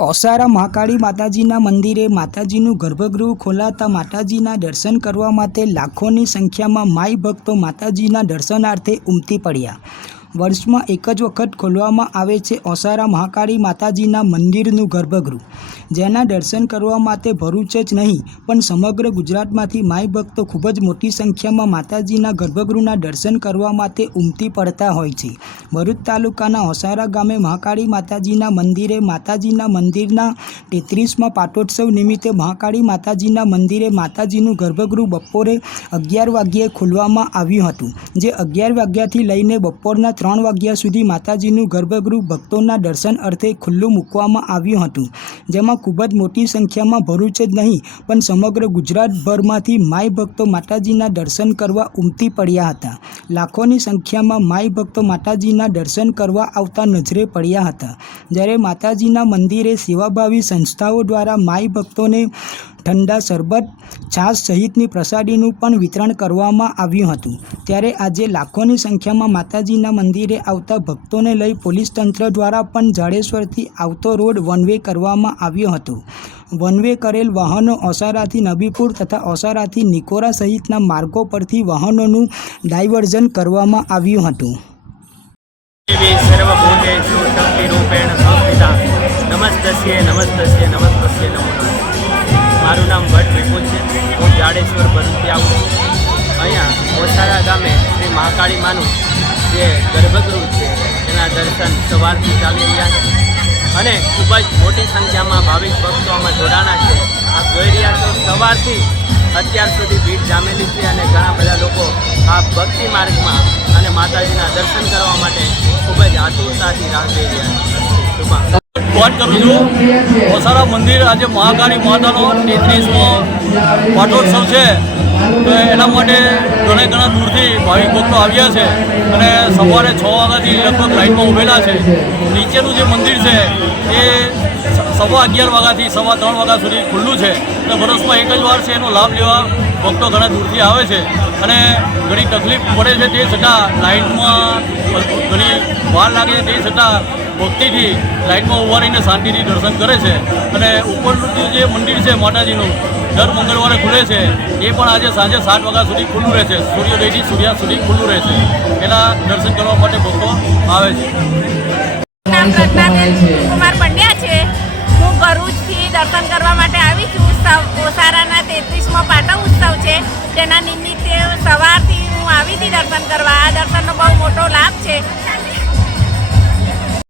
ઓસારા મહાકાળી માતાજીના મંદિરે માતાજીનું ગર્ભગૃહ ખોલાતા માતાજીના દર્શન કરવા માટે લાખોની સંખ્યામાં માઈ ભક્તો માતાજીના દર્શનાર્થે ઉમટી પડ્યા। વર્ષમાં એક જ વખત ખોલવામાં આવે છે ઓસારા મહાકાળી માતાજીના મંદિરનું ગર્ભગૃહ, જેના દર્શન કરવા માટે ભરૂચ જ નહીં પણ સમગ્ર ગુજરાતમાંથી માઈ ભક્તો ખૂબ જ મોટી સંખ્યામાં માતાજીના ગર્ભગૃહના દર્શન કરવા માટે ઉમટી પડતા હોય છે। ભરૂચ તાલુકાના ઓસારા ગામે મહાકાળી માતાજીના મંદિરે માતાજીના મંદિરના 33મા પાટોત્સવ નિમિત્તે મહાકાળી માતાજીના મંદિરે માતાજીનું ગર્ભગૃહ બપોરે 11 વાગ્યે ખોલવામાં આવ્યું હતું, જે 11 વાગ્યાથી લઈને બપોરના 3 વાગ્યા સુધી માતાજીનું ગર્ભગૃહ ભક્તોના દર્શન અર્થે ખુલ્લું મૂકવામાં આવ્યું હતું, જેમાં ખૂબ જ મોટી સંખ્યામાં ભરૂચ જ નહીં પણ સમગ્ર ગુજરાતભરમાંથી માઈ ભક્તો માતાજીના દર્શન કરવા ઉમટી પડ્યા હતા। લાખોની સંખ્યામાં માઈ ભક્તો માતાજીના દર્શન કરવા આવતા નજરે પડ્યા હતા, જ્યારે માતાજીના મંદિરે સેવાભાવી સંસ્થાઓ દ્વારા માઈ ભક્તોને ઠંડા શરબત, છાશ સહિતની પ્રસાદીનું પણ વિતરણ કરવામાં આવ્યું હતું। ત્યારે આજે લાખોની સંખ્યામાં માતાજીના મંદિરે આવતા ભક્તોને લઈ પોલીસ તંત્ર દ્વારા પણ જાડેશ્વરથી આવતો રોડ વન વે કરવામાં આવ્યો હતો। વન વે કરેલ વાહનો ઓસારાથી નબીપુર તથા ઓસારાથી નિકોરા સહિતના માર્ગો પરથી વાહનોનું ડાયવર્ઝન કરવામાં આવ્યું હતું। મારું નામ ભટ્ટ વિપુલ છે। હું જાડેશ્વર ભરૂચથી આવું છું। અહીંયા ઓસારા ગામે શ્રી મહાકાળી માનું જે ગર્ભગૃહ છે તેના દર્શન સવારથી ચાલી રહ્યા છે અને ખૂબ જ મોટી સંખ્યામાં ભાવિક ભક્તો આમાં જોડાણા છે। આપ જોઈ રહ્યા છો સવારથી અત્યાર સુધી ભીડ જામેલી છે અને ઘણા બધા લોકો આ ભક્તિ માર્ગમાં અને માતાજીના દર્શન કરવા માટે ખૂબ જ આતુરતાથી રાહ જોઈ રહ્યા છે। વાત કરું છું ઓસારા મંદિર આજે મહાકાળી માતાનો 33મો પાટોત્સવ છે, તો એના માટે ઘણા દૂરથી ભાવિક ભક્તો આવ્યા છે અને સવારે 6 વાગ્યાથી લગભગ લાઇનમાં ઊભેલા છે। નીચેનું જે મંદિર છે એ 11:15 વાગ્યાથી 3:15 વાગ્યા સુધી ખુલ્લું છે, અને વર્ષમાં એક જ વાર છે, એનો લાભ લેવા ભક્તો ઘણા દૂરથી આવે છે અને ઘણી તકલીફ પડે છે, તે છતાં લાઇનમાં ઘણી વાર લાગે છે, તે છતાં ભક્તિથી લાઇનમાં ઊભા રહીને શાંતિથી દર્શન કરે છે। અને ઉપરનું જે મંદિર છે માતાજીનું દર મંગળવારે ખુલે છે, એ પણ આજે સાંજે 7 વાગ્યા સુધી ખુલ્લું રહે છે, સૂર્યોદયથી સૂર્યાસ્ત સુધી ખુલ્લું રહે છે। એના દર્શન કરવા માટે ભક્તો આવે છે। નામ રત્નાબેન કુમાર પંડ્યા છે। હું ભરૂચથી દર્શન કરવા માટે આવી છું। ઓસારાના 33મો પાટો ઉત્સવ છે, જેના નિમિત્તે સવારથી હું આવી હતી દર્શન કરવા। આ દર્શનનો બહુ મોટો લાભ છે।